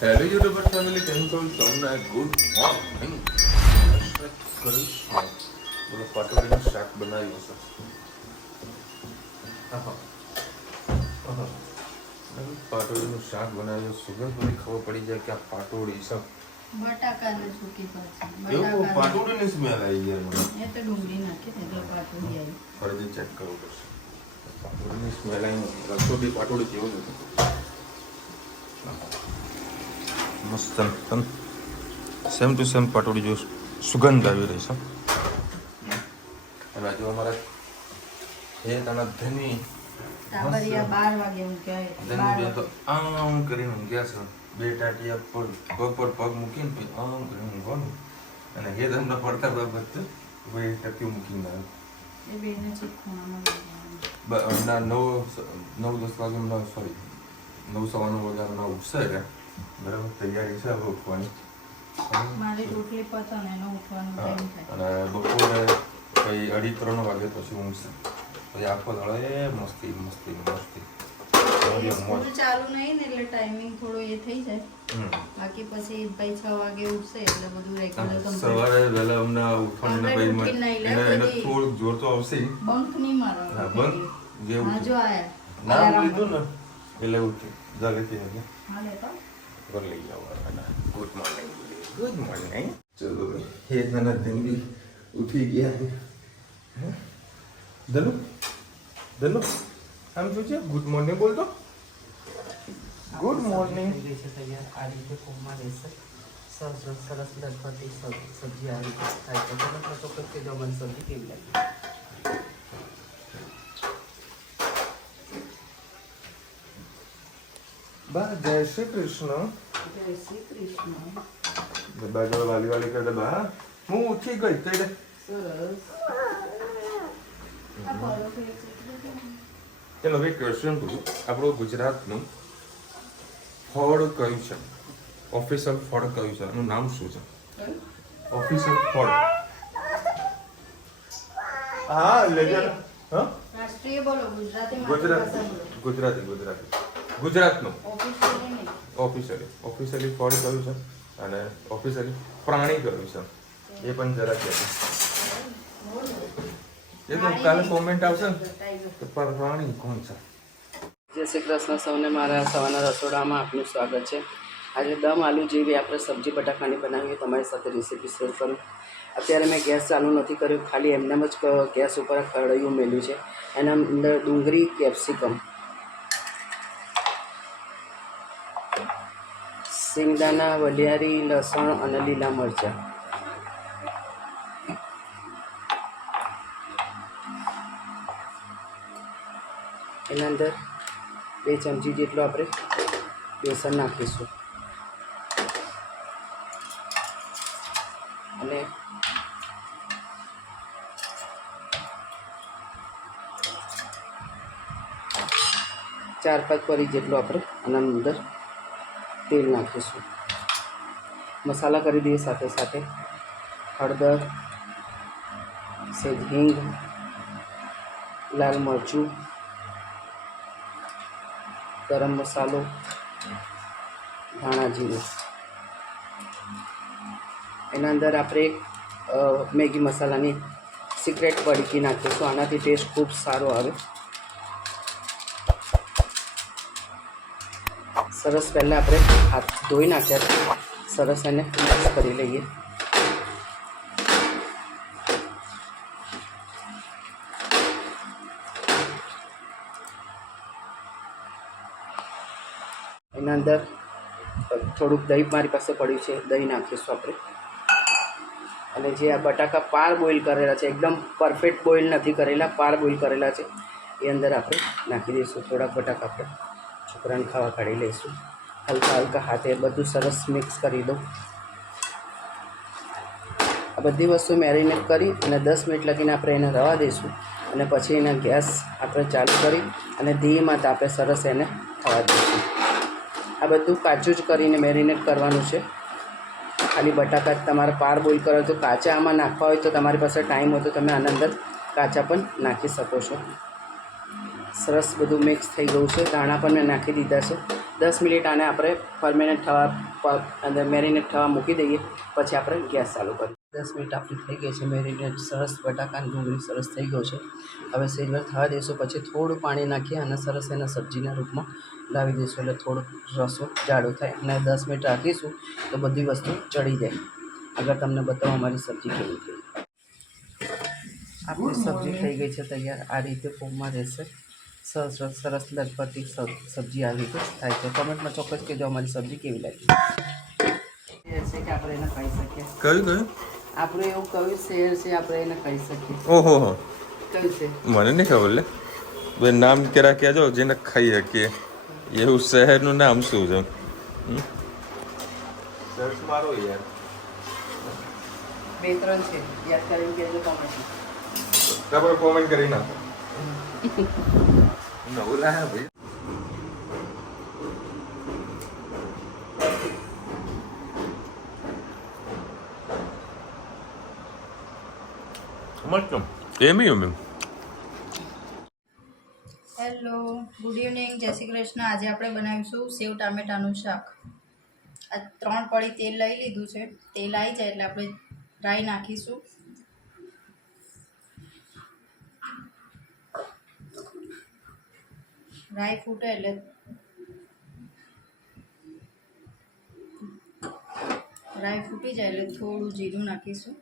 Hello YouTuber family, કેમ છો તમને? Good morning. કરીશ બોલો, પાટોળીનું શાક બનાવ્યું છે. પાટોળીનું શાક બનાવ્યું. સુગંધ બધી ખબર પડી જાય કે આ પાટોળી છે. બટાકાને સૂકી ભાજી. એવું પાટોળીની સ્મેલ આવી ગઈ મને. એ તો ડુંગળી નાખી ને એટલે પાટોળી આવી. ફરીથી ચેક કરવું પડશે. પાટોળીની સ્મેલ આવી. રસોડી પાટોળી કેવું હતું? મસ્ત સેમ ટુ સેમ પાટોળી જો સુગંધ આવી રહી છે. અને જો અમારા એ તાના ધની ટાબરિયા 12 વાગે ઊંઘ્યા. ધની તો આમ કરીને ઊંઘ્યા છે. બે ટાટિયા પગ પર પગ મૂકીને પછી આમ કરીને ઊંઘવાનું. અને એ તમને પડતા બાબત બે ટકી મૂકીને એ બેને છે ખૂણામાં ના 9-10 વાગે સોરી 9:15 વાગ્યાના ઉઠશે કે બરાબર તૈયારી છે હવે ઉઠવાની. મારી રોટલી પતો ને એનો ઉઠવાનો ટાઈમ થાય. અને બપોરે કઈ 2:30-3 વાગે પછી ઊંઘશે. પછી આખો દાડો એ મસ્તી મસ્તી મસ્તી. સ્કૂલ ચાલુ નહીં ને એટલે ટાઈમિંગ થોડો એ થઈ જાય. બાકી પછી ભાઈ 6 વાગે ઉઠશે એટલે બધું રેગ્યુલર કમ્પ્લીટ. સવારે વહેલા અમને ઉઠવાની એને થોડુંક જોર તો આવશે. બંક નહીં મારવાનો. હા, બંક જે હા જો આયા. નામ લીધું ને એટલે ઉઠી જાગતી હતી. હા લેતો ઘર લઈ જવાના. Good morning. Good morning. ચલો હે નાના ધનવી ઉઠી ગયા. ધનુ ધનુ આમ જોજે, ગુડ મોર્નિંગ બોલતો. Good morning. આ રીતે ફોર્મમાં રહેશે. સરસ લગભગ સબ્જી આ રીતે થાય તો તમે ચોક્કસ કે મને સબ્જી કેવી લાગી. બા જય શ્રી કૃષ્ણ. જય શ્રી કૃષ્ણ. બાજુ વાલી વાલી કરે બા. હું ઉઠી ગઈ કઈ દે. સરસ. આ બરફ એ ચલો હવે ક્વેશ્ચન પૂછું. આપણું ગુજરાતનું ફળ કયું છે? ઓફિશિયલ ફળ કયું છે? એનું નામ શું છે? ઓફિશિયલ ફળ. હા લેજર. હા રાષ્ટ્રીય બોલો. ગુજરાતી ગુજરાતી ગુજરાતનું ઓફિશિયલી નહીં. ઓફિશિયલી ફળ કયું છે અને ઓફિશિયલી પ્રાણી કયું છે એ પણ જરા કહેજો. એ તો કાલે કોમેન્ટ આવશે ને કે પ્રાણી કોણ છે. જય શ્રી કૃષ્ણ સૌને. મારા સવારના રસોડામાં આપનું સ્વાગત છે. આજે દમ આલુ જેવી આપણે સબ્જી બટાકાની બનાવીએ તમારી સાથે રેસીપી શેર કરું. અત્યારે મેં ગેસ ચાલુ નથી કર્યું, ખાલી એમનેમ જ ગેસ ઉપર કઢાઈયું મેલ્યું છે. એના અંદર ડુંગળી, કેપ્સિકમ, સિંગદાણા, વલિયારી, લસણ અને લીલા મરચાં. એના અંદર 2 ચમચી જેટલું આપણે બેસન નાખીશું અને ચાર 5 પરી જેટલું આપણે આના અંદર તેલ નાખીશું. મસાલા કરી દઈએ સાથે સાથે. હળદર, સેજ હિંગ, લાલ મરચું, ગરમ મસાલો, ધાણા જીરું. એના અંદર આપણે મેગી મસાલાની સિક્રેટ પડીકી નાખીશું. આનાથી ટેસ્ટ ખૂબ સારો આવે. સરસ પહેલાં આપણે હાથ ધોઈ નાખ્યા છે. સરસ એને મિક્સ કરી લઈએ. એના અંદર થોડુંક દહીં મારી પાસે પડ્યું છે, દહીં નાખીશું આપણે. અને જે આ બટાકા પાર બોઇલ કરેલા છે, એકદમ પરફેક્ટ બોઇલ નથી કરેલા, પાર બોઇલ કરેલા છે, એ અંદર આપણે નાખી દઈશું. થોડાક બટાકા આપણે છોકરાને ખાવા કાઢી લઈશું. હલકા હાથે બધું સરસ મિક્સ કરી દઉં. આ બધી વસ્તુ મેરિનેટ કરી અને 10 મિનિટ લગીને આપણે એને રવા દઈશું. અને પછી એના ગેસ આપણે ચાલુ કરી અને ધીમા તાપે સરસ એને થવા દઈશું. આ બધું કાચું જ કરીને મેરિનેટ કરવાનું છે. ખાલી બટાકા તમારે પાર બોઇલ કરો તો કાચા આમાં નાખવા હોય તો તમારી પાસે ટાઈમ હોય તો તમે આના અંદર કાચા પણ નાખી શકો છો. સરસ બધું મિક્સ થઈ ગયું છે. ધાણા પણ મેં નાખી દીધા છે. 10 મિનિટ આને આપણે ફર્મેનેટ થવા અંદર મેરિનેટ થવા મૂકી દઈએ. પછી આપણે ગેસ ચાલુ કરીએ. 10 મિનિટ આપણી થઈ ગઈ છે મેરિનેટ. સરસ બટાકા અને ડુંગળી સરસ થઈ ગયો છે. હવે સેજવાર થવા દઈશું. પછી થોડું પાણી નાખી અને સરસ એના સબ્જીના રૂપમાં લાવી દઈશું, એટલે થોડુંક રસો જાડો થાય. અને 10 મિનિટ રાખીશું તો બધી વસ્તુ ચડી જાય. આગળ તમને બતાવો અમારી સબ્જી કેવી થઈ. આપણી સબ્જી થઈ ગઈ છે તૈયાર. આ રીતે ફોર્મમાં રહેશે. સરસ સરસ લગભગ સબ્જી આવી રીતે થાય છે. કોમેન્ટમાં ચોક્કસ કહેજો અમારી સબ્જી કેવી લાગી. છે કે આપણે એને ખાઈ શકીએ. કયું આપણે એવું કયું શહેર છે આપણે એને ખાઈ શકીએ. ઓહો હો, કયું છે મને નહીં ખબર લે. બે નામ કેરા કહેજો જેને ખાઈ શકીએ એવું શહેરનું નામ શું છે? સર્ચ મારો યાર. 2-3 છે, યાદ કરીને કહેજો કોમેન્ટમાં. તમે કોમેન્ટ કરી નાખો. નવું લાયા ભાઈ. મસ્ત એમ હેલો, ગુડ ઇવનિંગ, જય શ્રી કૃષ્ણ. આજે આપણે બનાવીશું સેવ ટામેટાનું શાક. આ 3 પડી તેલ લઈ લીધું છે. તેલ આવી જાય એટલે આપણે રાઈ નાખીશું. રાઈ ફૂટે એટલે રાઈ ફૂટી જાય એટલે થોડું જીરું નાખીશું.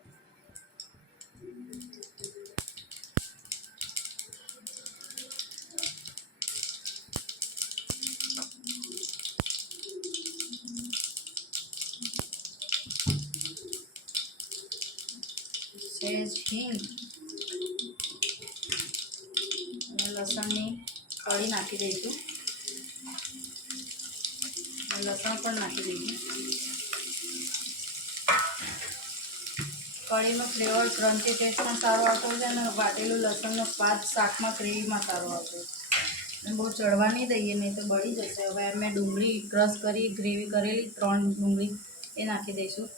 સહેજ હિંગ અને લસણની કળી નાખી દઈશું. લસણ પણ નાખી દઈશું. કળીનો ફ્લેવર ક્રન્ચી ટેસ્ટમાં સારો આવતો હોય છે અને વાટેલું લસણનો સ્વાદ શાકમાં ગ્રેવીમાં સારો આવતો હોય છે. બહુ ચડવા નહીં દઈએ, નહીં તો બળી જશે. હવે મેં ડુંગળી ક્રશ કરી ગ્રેવી કરેલી 3 ડુંગળી એ નાખી દઈશું.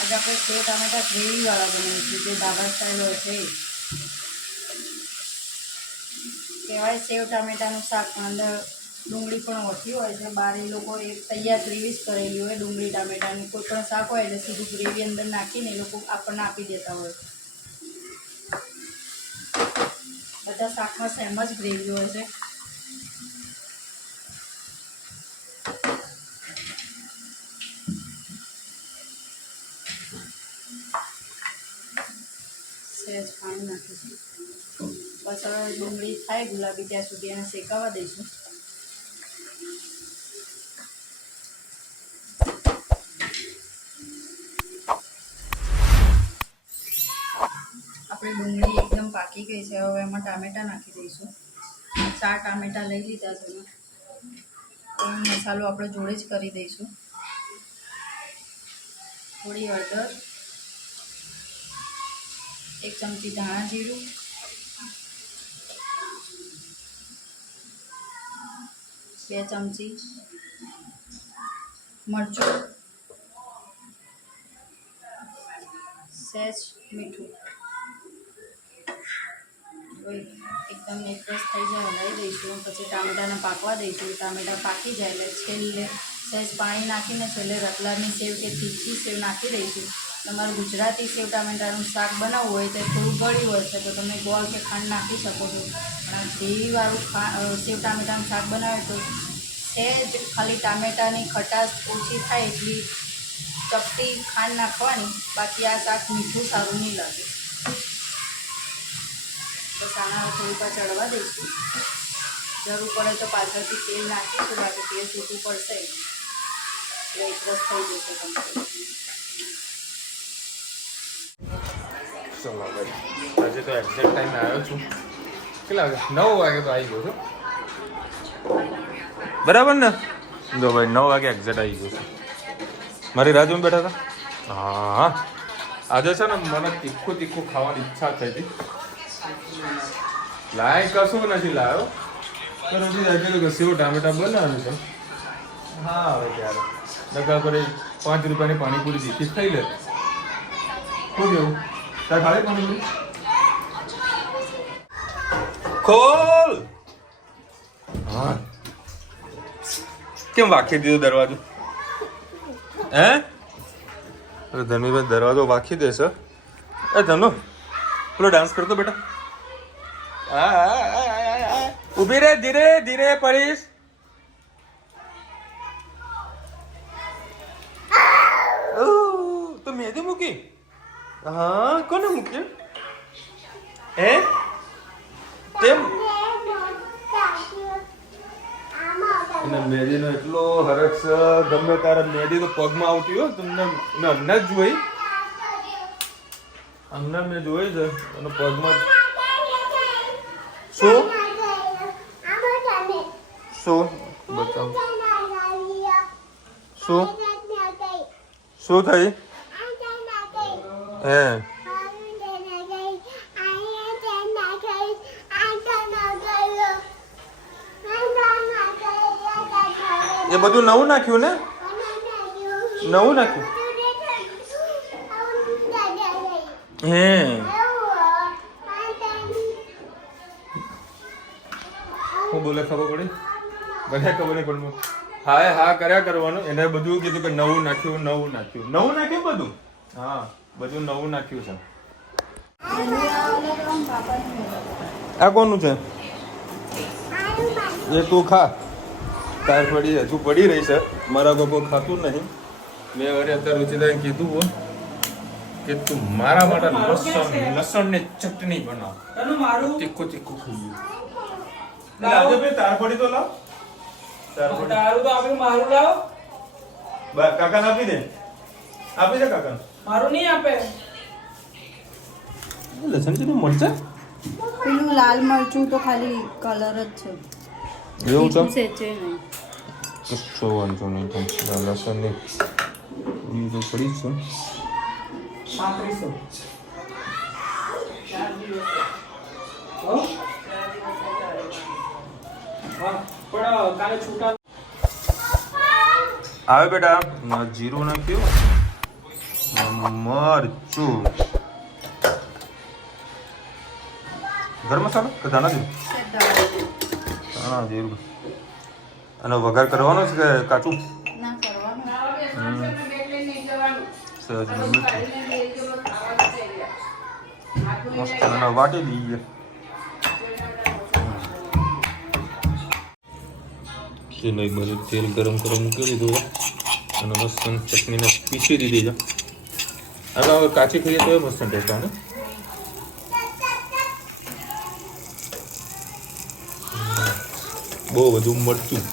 આજે આપણે સેવ ટામેટા ગ્રેવીવાળા બનાવીશું, જે ધાબા સ્ટાઇલ હોય છે. કહેવાય સેવ ટામેટાનું શાક, અંદર ડુંગળી પણ ઓછી હોય છે. બહાર એ લોકો એક તૈયાર ગ્રેવી જ કરેલી હોય ડુંગળી ટામેટાની. કોઈ પણ શાક હોય એટલે સીધું ગ્રેવી અંદર નાખીને એ લોકો આપણને આપી દેતા હોય. બધા શાકમાં સેમ જ ગ્રેવી હોય છે. સહેજ પાણી નાખીશું. બસ હવે ડુંગળી થાય ગુલાબી ત્યાં સુધી એને શેકાવા દઈશું. આપણી ડુંગળી એકદમ પાકી ગઈ છે. હવે એમાં ટામેટાં નાખી દઈશું. 4 ટામેટાં લઈ લીધા છે મેં. મસાલો આપણે જોડે જ કરી દઈશું. થોડી હળદર, 1 ચમચી ધાણા જીરું, 2 ચમચી મરચું, સહેજ મીઠું. એકદમ એકરસ થઈ જાય હલાવી દઈશું. પછી ટામેટાને પાકવા દઈશું. ટામેટા પાકી જાય એટલે છેલ્લે સહેજ પાણી નાખીને છેલ્લે રતલાની સેવ કે તીખી સેવ નાખી દઈશું. તમારે ગુજરાતી સેવ ટામેટાનું શાક બનાવવું હોય તો થોડું ગળ્યું હોય છે તો તમે ગોળ કે ખાંડ નાખી શકો છો. પણ ગ્રેવીવાળું સેવ ટામેટાનું શાક બનાવે તો સહેજ ખાલી ટામેટાની ખટાશ ઓછી થાય એટલી ચપટી ખાંડ નાખવાની. બાકી આ શાક મીઠું સારું નહીં લાગે. બસ આના થોડીક વાર ચડવા દઈશું. જરૂર પડે તો પાછળથી તેલ નાખીશું, બાકી તેલ છૂટું પડશે એટલે એકરસ થઈ જશે તમારે. ચલો ભાઈ, આજે તો એક્ઝેક્ટ ટાઈમે આવ્યો છું. કેટલા વાગે? 9 વાગે તો આવી ગયો છું. બરાબર ને? જો ભાઈ 9 વાગે એક્ઝેક્ટ આવી ગયો છું. મારી રાહ જોઈને બેઠા હતા. હા, આજે છે ને મને તીખું ખાવાની ઈચ્છા થઈ હતી. લાય કશું નથી લાવ્યો. તો નથી રાખેલું કે સેવ ટામેટા બનાવવાનું છે. હા હવે ત્યારે દગા પર 5 રૂપિયાની પાણીપુરી દીધી ખાઈ લે. શું કેવું? તાર ખાલી પાણીપુરી ખોલ. હા કેમ વાંખી દીધો દરવાજો? હે ધનુભાઈ દરવાજો વાંખી દેશે. એ ધનુ પેલો ડાન્સ કરતો બેટા. ઊભી રે, ધીરે ધીરે પડીશ. તો મહેંદી મૂકી? હા કોને મૂકી? હે કેમ? અને મહેંદીનો એટલો હરખ છે, ગમે તારે મહેંદી તો પગમાં આવતી હોય તમને હમણાં જ જોઈ, હમણાં મેં જોઈ છે અને પગમાં શું શું બતાવ શું શું થઈ હે? એ બધું નવું નાખ્યું ને? નવું નાખ્યું હે? હું બોલે ખબર પડી? ભલે ખબર નહીં પણ હા હા કર્યા કરવાનું. એને બધું કીધું કે નવું નાખ્યું, નવું નાખ્યું, નવું નાખ્યું બધું. હા બધું નવું નાખ્યું છે. આ કોનું છે? એ તું ખા. તાર પડી હજુ પડી રહી છે. મારા બાપો ખાતું નહીં. મેં વળી અત્યારે રુચિતાને કીધું હોય કે તું મારા માટે લસણ ને ચટણી બનાવ. તીખું તીખું ખાઈએ. આજે ભાઈ તાર પડી તો લાવ. તારું તો આપણે મારું લાવ. કાકાને આપી દે. આપી દે કાકાને. મારું નહીં આપે. લસણ છે મરચા. પેલું લાલ મરચું તો ખાલી કલર જ છે. એવું છે? સેચે નહીં. કશો વાંધો નહીં. લસણ ની તો પડી છે. 3500. પણ કાલે છૂટા આવે બેટા. જીરું નાખ્યું, મરચું, ગરમ મસાલો કે ધાણા જીરું? ધાણા જીરું. અને વઘાર કરવાનો છે કે કાચું? ના કરવાનું. સહેજ મીઠું મસ્ત અને વાટી દઈએ. નહીં બધું તેલ ગરમ મૂકી દીધું અને મસ્ત ચટણીને પીસી દીધી છે. હવે કાચી ખાઈએ તો મસ્ત ટેસ્ટ આવે. બહુ બધું મરચું.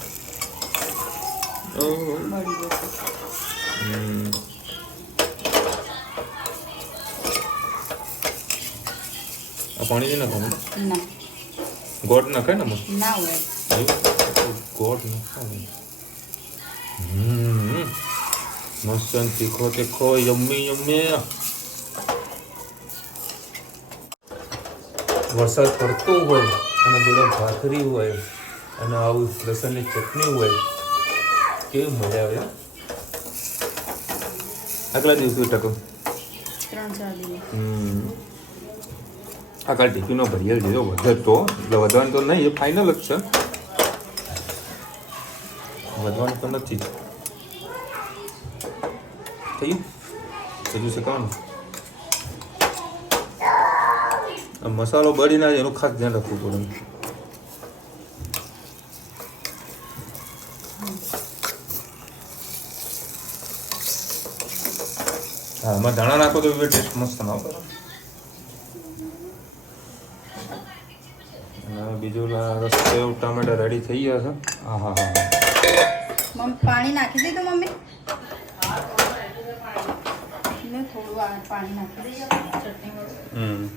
આ પાણી નહીં નાખવાનું? ના ગોળ નાખાય ને? ના હોય. ગોળ નાખાય. મસ્ત તીખો તીખો યમ્મી યમ્મી. વરસાદ પડતો હોય અને જોડે ભાખરી હોય અને આવું લસણની ચટણી હોય, કેવી મજા આવે. આગલા દિવસે ટકો 3-4 દિવસ. આ કાલ ટિફિનનો ભરિયલ દીધો વધે તો એટલે વધવાનું તો નહીં, એ ફાઇનલ જ છે. વધવાનું તો નથી થઈ ગયું. હજુ શીખવાનું. મસાલો બળી ના એનું ખાસ ધ્યાન રાખવું પડે. હા એમાં ધાણા નાખો તો ટેસ્ટ મસ્ત ના આવે. અને બીજું રસ્તે ટામેટા રેડી થઈ ગયા છે. હા હા હા. પાણી નાખી દીધું મમ્મી? મેં થોડું પાણી નાખી દઈએ ચટણી વાળું.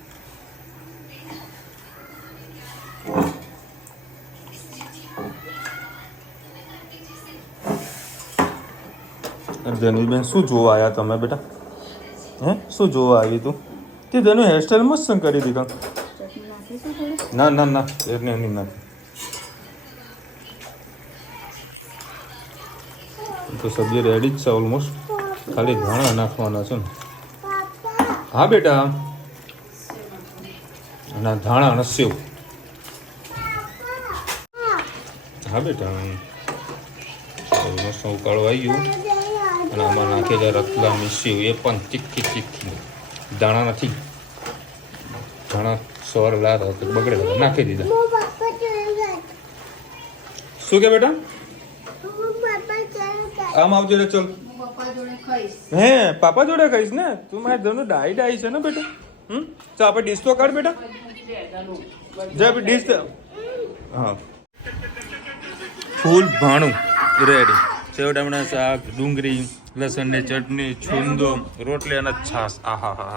ધનુબેન શું જોવા આવ્યા તમે બેટા? હે શું જોવા આવી તું? તે ધનુ હેરસ્ટાઈલ મસ્ત કરી દીધા. ચટણી નાખીશું થોડી? ના ના ના એટલે એની નાખી. તો સબ્જી રેડી જ છે ઓલમોસ્ટ. ખાલી ધાણા નાખવાના છે ને. હા બેટા. અને ધાણા અને સેવ હા બેટા મસ્ત ઉકાળો આવી ગયો અને આમાં નાખી દે રતલા મિસ્યું એ પણ તીખી દાણા નથી ઘણા સવાર લાતા તો બગડે નાખી દીધા શું કે બેટા આમ આવજો રે ચલ હું પપ્પા જોડે ખાઈશ. હે પાપા જોડે કહીશ ને તું મારી ધનું ડાઈ છે ને બેટા ચાલ આપણે ડીશ તો કાઢ બેટા જા ડીશ હા ફૂલ ભાણું રેડી સેવ ટામેટા શાક ડુંગળી લસણની ચટણી છુંદો રોટલી અને છાશ આહા હા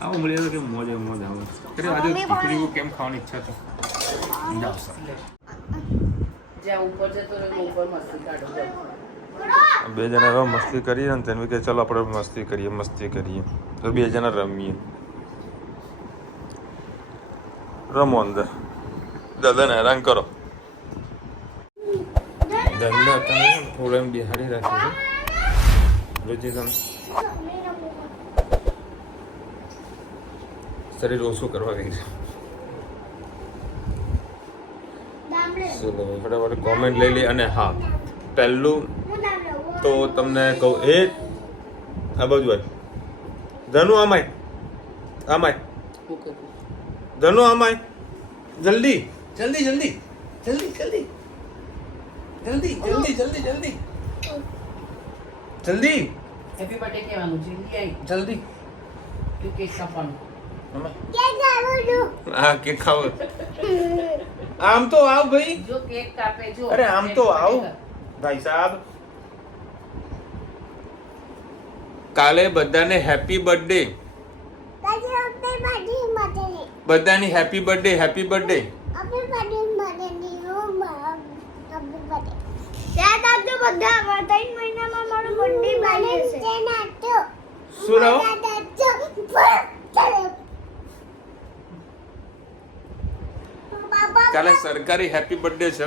આવું મળી આવે કે મોજ આવે અરે આજે ખીચડી કેમ ખાવાની ઈચ્છા છે જ્યાં ઉપર જતો રહ્યો ઉપર મસ્તી કાઢો બે જણા એવા મસ્તી કરીએ ને તેને કે ચાલો આપણે મસ્તી કરીએ તો બે જણા રમીએ રમો અંદર દાદાને હેરાન કરો દાદા તમે થોડા એમ બિહારી રાખે છે રોજી તમે શરીર ઓછું કરવા ગઈ છે ચલો ફટાફટ કોમેન્ટ લઈ લે અને હા પહેલું તો તમને કહું એ આ બાજુ આય ધનુ આમાય ધનુ આમાય જલ્દી જલ્દી જલ્દી જલ્દી જલ્દી જલ્દી જલ્દી જલ્દી જલ્દી જલ્દી હેપી બર્થડે કહેવાનું જલ્દી આવી જલ્દી તું કેક કાપવાનું હા કે ખાવ આમ તો આવ ભાઈ જો કેક કાપે જો અરે આમ તો આવ ભાઈ સાહેબ કાલે બધાને હેપી બર્થડે બધાની હેપી બર્થડે શું રહો કાલે સરકારી હેપી બર્થડે છે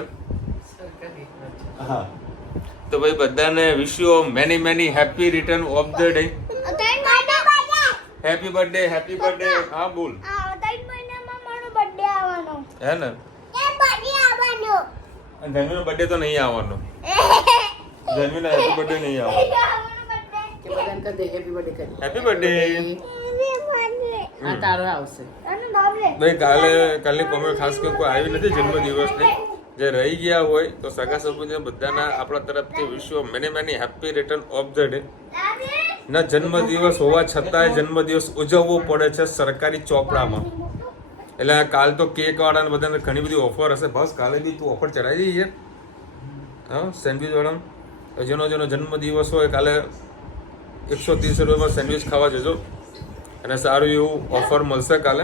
હા તો ભાઈ બધાને વિશ you many happy return of the day happy birthday હા બોલ હે ને ધર્મીનો બર્થડે તો નહીં આવવાનો ધર્મીનો હેપી બર્થડે નહીં આવવાનો કે બધાને કહી દે હેપી બર્થડે કરી હેપી બર્થડે આ તારો આવશે ભાઈ કાલની કોમેન્ટ ખાસ કરીને કોઈ આવી નથી જન્મદિવસની જે રહી ગયા હોય તો સગા સંબંધીઓ બધાના આપણા તરફથી વિશ્વ many happy return of the day ના જન્મદિવસ હોવા છતાંય જન્મદિવસ ઉજવવો પડે છે સરકારી ચોપડામાં એટલે કાલ તો કેક વાળાને બધાને ઘણી બધી ઓફર હશે બસ કાલે બી તું ઓફર ચડાવી દઈએ હા સેન્ડવિચ વાળા જેનો જન્મદિવસ હોય કાલે 130 રૂપિયામાં સેન્ડવિચ ખાવા જજો અને સારું એવું ઓફર મળશે કાલે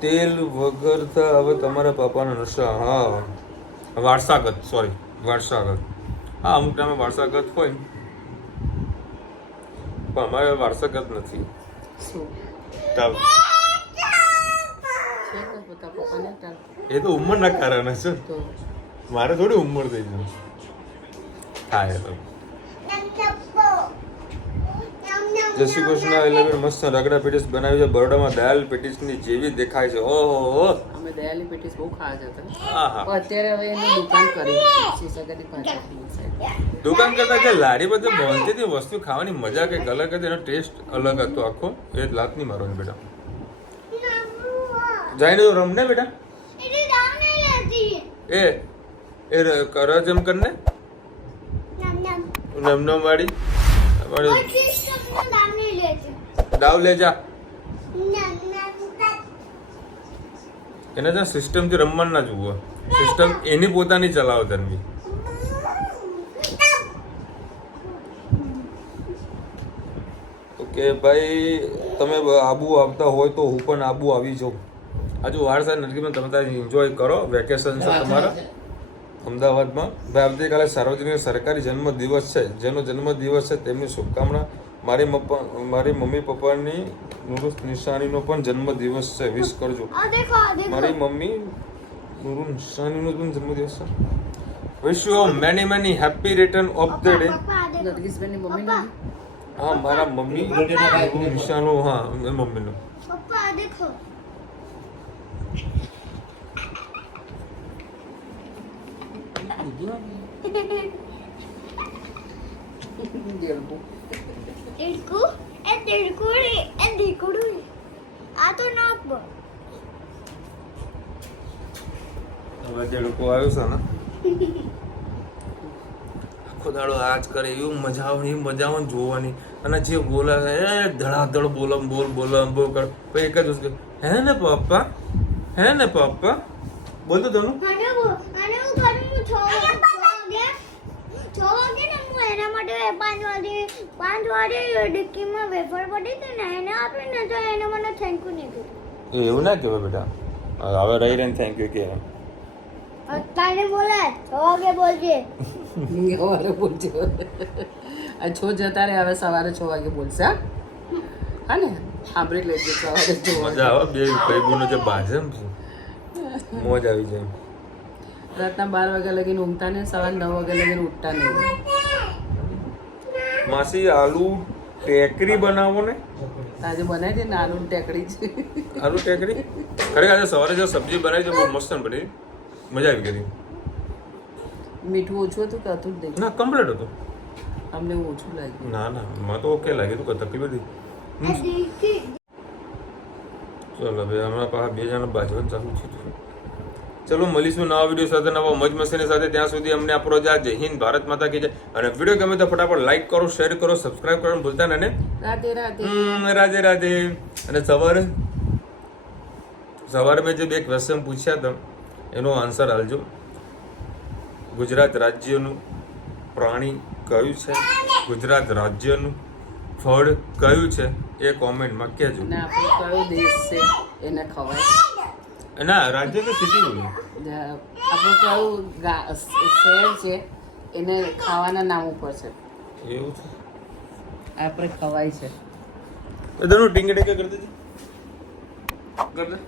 તેલ વગર હવે તમારા પાપાનો નશા હા વારસાગત હા અમુક ટાઈમે વારસાગત હોય પણ અમારે વારસાગત નથી ચાલ એ તો ઉંમરના કારણે છે મારે થોડી ઉંમર થઈ જાય થાય તો જય શ્રી કૃષ્ણ એલેવેન મસ્ત રગડા પેટીસ બનાવી છે બરોડામાં દયાલ પેટીસની જેવી દેખાય છે ઓહો અમે દયાલી પેટીસ બહુ ખાવા જતા આહા પણ અત્યારે હવે એની દુકાન કરી સોસાયટી પાછળ દુકાન કરતા જે લારી બધે મોંઘીથી વસ્તુ ખાવાની મજા કંઈક અલગ હતી એનો ટેસ્ટ અલગ હતો આખો એ લાત નહીં મારવાની બેટા જાઈને તો રમ ને બેટા એ કર જેમ કરને નમ વાળી દાવ લે જા એને ત્યાં સિસ્ટમથી રમવાનું ના જુઓ સિસ્ટમ એની પોતાની ચલાવો ધનવી ઓકે ભાઈ તમે આબુ આવતા હોય તો હું પણ આબુ આવી જાઉં આજુ વારસા નરગીમાં તમે ત્યાં એન્જોય કરો વેકેશન છે તમારા અમદાવાદમાં ભાઈ આવતીકાલે સાર્વજનિક સરકારી જન્મદિવસ છે જેનો જન્મદિવસ છે તેમની શુભકામના મારી મમ્મી પપ્પાની નુરુસ નિશાનીનો પણ જન્મદિવસ છે વિશ કરજો મારી મમ્મી નુરુ નિશાનીનો પણ જન્મદિવસ છે wish you many happy return of the day નરગીસબેનની મમ્મી હા મારા મમ્મી નુરુ નિશાનો હા મમ્મીનો દેડકું. આ તો નાક પર હવે દેડકો આવ્યો છે ને આખો દાડો આજ કરે એવું મજા આવે એવી મજા આવે ને જોવાની અને જે બોલે છે એ ધડાધડ બોલમ બોલ કર પછી એક જ વસ્તુ હે ને પપ્પા બોલતો તનું અને હું કરું 6 વાગે ને હું એના માટે 5 વાગે ડિક્કીમાં વેફર પડી હતી ને એને આપીને તો એને મને થેન્ક યુ નહીં કીધું. એવું ના કહેવાય બેટા હવે રહી રહીને થેન્ક યુ કે અત્યારે બોલે 6 વાગે બોલજે. સવારે બોલજો. આ છો જતા રહે હવે સવારે 6 વાગે બોલશે હા? હા ને સાંભળી લેજો સવારે 6 વાગે. મજા આવે બે ભાઈ બહેનો જે બાજે ને મોજ આવી જાય રાતના 12 વાગ્યા લગીને ઊંઘતા ને સવારે 9 વાગ્યા લગીને ઉઠતા નહીં. માસી આલુ ટેકરી બનાવો ને આજે બનાવી દે ને આલુ ટેકડી છે. આલુ ટેકરી ખરેખર આજે સવારે જો સબ્જી બનાવી છે બહુ મસ્ત બની મજા આવી ગઈ મીઠું ઓછું હતું કે હતું જ નહીં? ના કમ્પ્લીટ હતું અમને ઓછું લાગ્યું. ના મને તો ઓકે લાગ્યું તું તકલીફ હતી ચલો ભાઈ હમણાં પાછા બે જણા બાજવાનું ચાલુ છે ચલો મળીશું નવા વિડીયો સાથે નવા મોજ મસ્તીની સાથે ત્યાં સુધી અમને આપણો જય હિન્દ ભારત માતા કી જય અને વિડીયો ગમે તો ફટાફટ લાઈક કરો શેર કરો સબસ્ક્રાઇબ કરવાનું ભૂલતા નહીં ને રાધે રાધે. રાધે રાધે અને સવારે મેં જે બે ક્વેશ્ચન પૂછ્યા હતા એનો આન્સર આલજો ગુજરાત રાજ્યનું પ્રાણી કયું છે ગુજરાત રાજ્યનું ફળ કયું છે એ કોમેન્ટમાં કહેજો અને આપણો કયો દેશ છે એને ખવાય. ના રાજ્ય તો સિટી બોલું આપણું કયું શહેર છે એને ખાવાના નામ ઉપર છે એવું છે આપણે ખવાય છે. બધાનું ટીંગે ટીંગે કરી દેજે કર દે